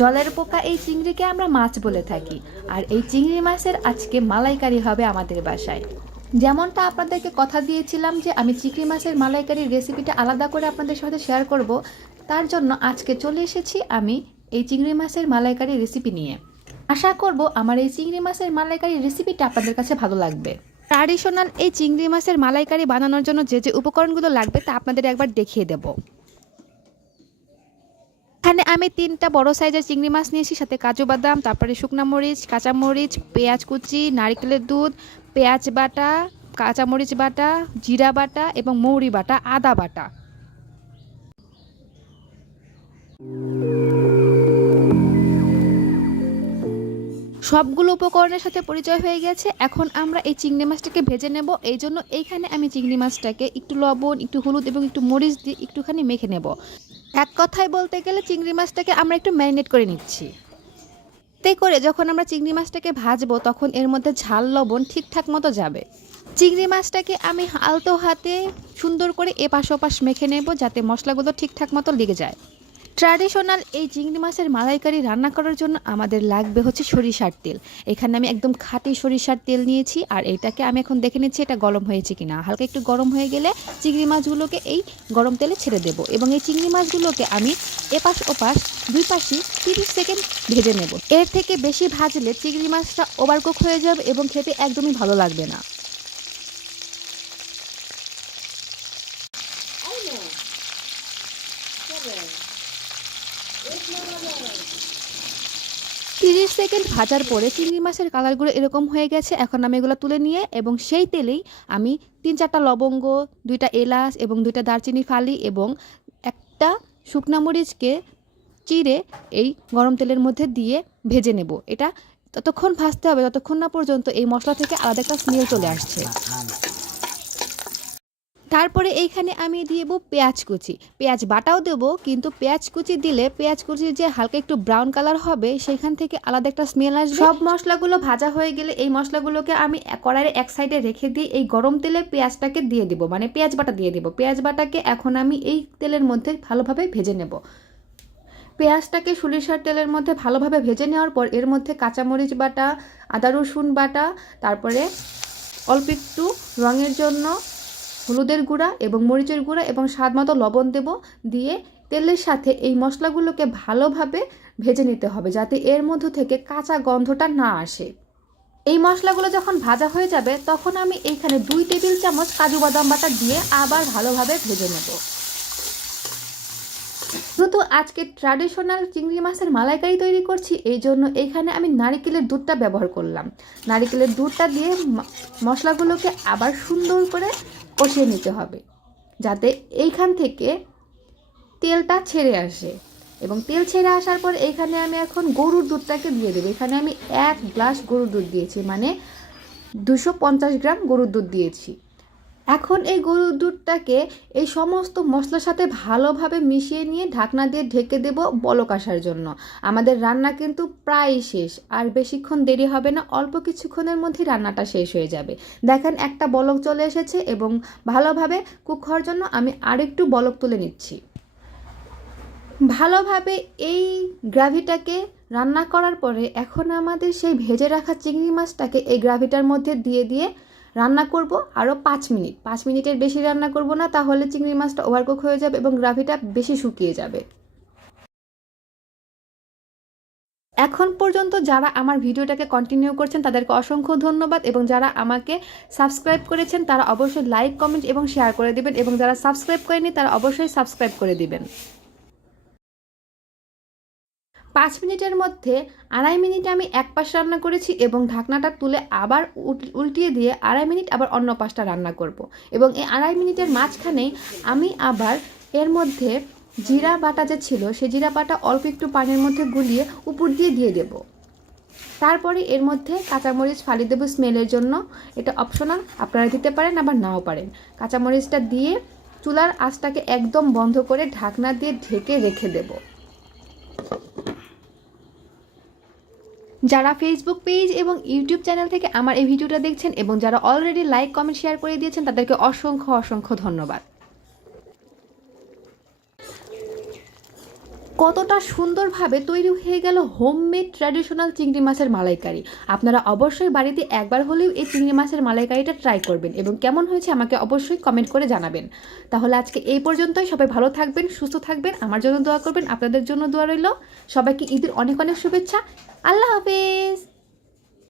জলের পোকা এই চিংড়িকে আমরা মাছ বলে থাকি। আর এই চিংড়ি মাছের আজকে মালাইকারি হবে আমাদের বাসায়। যেমনটা আপনাদেরকে কথা দিয়েছিলাম যে আমি চিংড়ি মাছের মালাইকারির রেসিপিটা আলাদা করে আপনাদের সাথে শেয়ার করব, তার জন্য আজকে চলে এসেছি আমি এই চিংড়ি মাছের মালাইকারি রেসিপি নিয়ে। আশা করব আমার এই চিংড়ি মাছের মালাইকারি রেসিপিটা আপনাদের কাছে ভালো লাগবে। ট্র্যাডিশনাল এই চিংড়ি মাছের মালাইকারি বানানোর জন্য যে যে উপকরণগুলো লাগবে তা আপনাদের একবার দেখিয়ে দেবো। এখানে আমি তিনটা বড় সাইজের চিংড়ি মাছ নিয়েছি, সাথে কাজু বাদাম, তারপরে শুকনা মরিচ, কাঁচা মরিচ, পেঁয়াজ কুচি, নারকেলের দুধ, পেঁয়াজ বাটা, কাঁচা মরিচ বাটা, জিরা বাটা এবং মৌরি বাটা, আদা বাটা। সবগুলো উপকরণের সাথে পরিচয় হয়ে গেছে। এখন আমরা এই চিংড়ি মাছটাকে ভেজে নেব। এই জন্য এইখানে আমি চিংড়ি মাছটাকে একটু লবণ, একটু হলুদ এবং একটু মরিচ দিয়ে একটুখানি মেখে নেব। এক কথায় বলতে গেলে চিংড়ি মাছটাকে আমরা একটু ম্যারিনেট করে নিচ্ছি। তে করে যখন আমরা চিংড়ি মাছটাকে ভাজবো তখন এর মধ্যে ঝাল লবণ ঠিকঠাক মতো যাবে। চিংড়ি মাছটাকে আমি আলতো হাতে সুন্দর করে এপাশ ওপাশ মেখে নেব যাতে মশলাগুলো ঠিকঠাক মতো লেগে যায়। ট্র্যাডিশনাল এই চিংড়ি মাছের মালাইকারি রান্না করার জন্য আমাদের লাগবে হচ্ছে সরিষার তেল। এখানে আমি একদম খাঁটি সরিষার তেল নিয়েছি আর এটাকে আমি এখন দেখে নিচ্ছি এটা গরম হয়েছে কিনা। হালকা একটু গরম হয়ে গেলে চিংড়ি মাছগুলোকে এই গরম তেলে ছেড়ে দেব এবং এই চিংড়ি মাছগুলোকে আমি এপাশ ওপাশ, দুই পাশে তিরিশ সেকেন্ড ভেজে নেব। এর থেকে বেশি ভাজলে চিংড়ি মাছটা ওভারকুক হয়ে যাবে এবং খেতে একদমই ভালো লাগবে না। তিরিশ সেকেন্ড ভাজার পরে চিংড়ি মাছের কালারগুলো এরকম হয়ে গেছে। এখন আমি এগুলো তুলে নিয়ে এবং সেই তেলেই আমি তিন চারটা লবঙ্গ, দুইটা এলাচ এবং দুইটা দারচিনি ফালি এবং একটা শুকনা মরিচকে চিড়ে এই গরম তেলের মধ্যে দিয়ে ভেজে নেব। এটা ততক্ষণ ভাজতে হবে, ততক্ষণ না পর্যন্ত এই মশলা থেকে আলাদা একটা স্মেল চলে আসছে। তারপরে এইখানে আমি দিয়ে দেবো পেঁয়াজ কুচি। পেঁয়াজ বাটাও দেবো, কিন্তু পেঁয়াজ কুচি দিলে পেঁয়াজ কুচির যে হালকা একটু ব্রাউন কালার হবে, সেখান থেকে আলাদা একটা স্মেল আসবে। সব মশলাগুলো ভাজা হয়ে গেলে এই মশলাগুলোকে আমি কড়াইয়ের এক সাইডে রেখে দিয়ে এই গরম তেলে পেঁয়াজটাকে দিয়ে দিব মানে পেঁয়াজ বাটা দিয়ে দিব। পেঁয়াজ বাটাকে এখন আমি এই তেলের মধ্যে ভালোভাবে ভেজে নেব। পেঁয়াজটাকে সরিষার তেলের মধ্যে ভালোভাবে ভেজে নেওয়ার পর এর মধ্যে কাঁচামরিচ বাটা, আদা রসুন বাটা, তারপরে অল্প একটু রঙের জন্য হলুদের গুঁড়া এবং মরিচের গুঁড়া এবং স্বাদ মতো লবণ দেব দিয়ে তেলের সাথে এই মশলাগুলোকে ভালোভাবে ভেজে নিতে হবে যাতে এর মধ্য থেকে কাঁচা গন্ধটা না আসে। এই মশলাগুলো যখন ভাজা হয়ে যাবে, তখন আমি এইখানে দুই টেবিল চামচ কাজু বাদাম বাটা দিয়ে আবার ভালোভাবে ভেজে নেব। যেহেতু আজকে ট্র্যাডিশনাল চিংড়ি মাছের মালাইকারি তৈরি করছি, এই জন্য এইখানে আমি নারিকেলের দুধটা ব্যবহার করলাম। নারিকেলের দুধটা দিয়ে মশলাগুলোকে আবার সুন্দর করে কষিয়ে নিতে হবে, যাতে এইখান থেকে তেলটা ছেড়ে আসে। এবং তেল ছেড়ে আসার পর এইখানে আমি এখন গরুর দুধটাকে দিয়ে দেবো। এখানে আমি এক গ্লাস গরুর দুধ দিয়েছি মানে দুশো পঞ্চাশ গ্রাম গরুর দুধ দিয়েছি। এখন এই গরুর দুধটাকে এই সমস্ত মশলার সাথে ভালোভাবে মিশিয়ে নিয়ে ঢাকনা দিয়ে ঢেকে দেব বলক আসার জন্য। আমাদের রান্না কিন্তু প্রায় শেষ, আর বেশিক্ষণ দেরি হবে না, অল্প কিছুক্ষণের মধ্যেই রান্নাটা শেষ হয়ে যাবে। দেখেন, একটা বলক চলে এসেছে এবং ভালোভাবে কুক হওয়ার জন্য আমি আরেকটু বলক তুলে নিচ্ছি। ভালোভাবে এই গ্রাভিটাকে রান্না করার পরে এখন আমাদের সেই ভেজে রাখা চিংড়ি মাছটাকে এই গ্রাভিটার মধ্যে দিয়ে দিয়ে রান্না করব আরও পাঁচ মিনিট। পাঁচ মিনিটের বেশি রান্না করব না, তাহলে চিংড়ি মাছটা ওভারকুক হয়ে যাবে এবং গ্রাভিটা বেশি শুকিয়ে যাবে। এখন পর্যন্ত যারা আমার ভিডিওটাকে কন্টিনিউ করছেন, তাদেরকে অসংখ্য ধন্যবাদ এবং যারা আমাকে সাবস্ক্রাইব করেছেন, তারা অবশ্যই লাইক কমেন্ট এবং শেয়ার করে দিবেন এবং যারা সাবস্ক্রাইব করেনি তারা অবশ্যই সাবস্ক্রাইব করে দিবেন। পাঁচ মিনিটের মধ্যে আড়াই মিনিট আমি এক পাশ রান্না করেছি এবং ঢাকনাটা তুলে আবার উল- উল্টিয়ে দিয়ে আড়াই মিনিট আবার অন্য পাশটা রান্না করব। এবং এই আড়াই মিনিটের মাঝখানেই আমি আবার এর মধ্যে জিরা বাটা যে ছিল, সেই জিরা বাটা অল্প একটু পানির মধ্যে গুলিয়ে উপর দিয়ে দিয়ে দেব। তারপরে এর মধ্যে কাঁচামরিচ ফালি দেবো স্মেলের জন্য এটা অপশনাল আপনারা দিতে পারেন, আবার নাও পারেন। কাঁচামরিচটা দিয়ে চুলার আঁচটাকে একদম বন্ধ করে ঢাকনা দিয়ে ঢেকে রেখে দেবো। যারা ফেসবুক পেজ এবং ইউটিউব চ্যানেল থেকে আমার এই ভিডিওটা দেখছেন এবং যারা অলরেডি লাইক কমেন্ট শেয়ার করে দিয়েছেন, তাদেরকে অসংখ্য অসংখ্য ধন্যবাদ। কতটা সুন্দরভাবে তৈরি হয়ে গেল হোমমেড ট্র্যাডিশনাল চিংড়ি মাছের মালাইকারি। আপনারা অবশ্যই বাড়িতে একবার হলেও এই চিংড়ি মাছের মালাইকারিটা ট্রাই করবেন এবং কেমন হয়েছে আমাকে অবশ্যই কমেন্ট করে জানাবেন। তাহলে আজকে এই পর্যন্তই, সবাই ভালো থাকবেন, সুস্থ থাকবেন, আমার জন্য দোয়া করবেন, আপনাদের জন্য দোয়া রইল। সবাইকে ঈদের অনেক অনেক শুভেচ্ছা, আল্লাহ হাফেজ।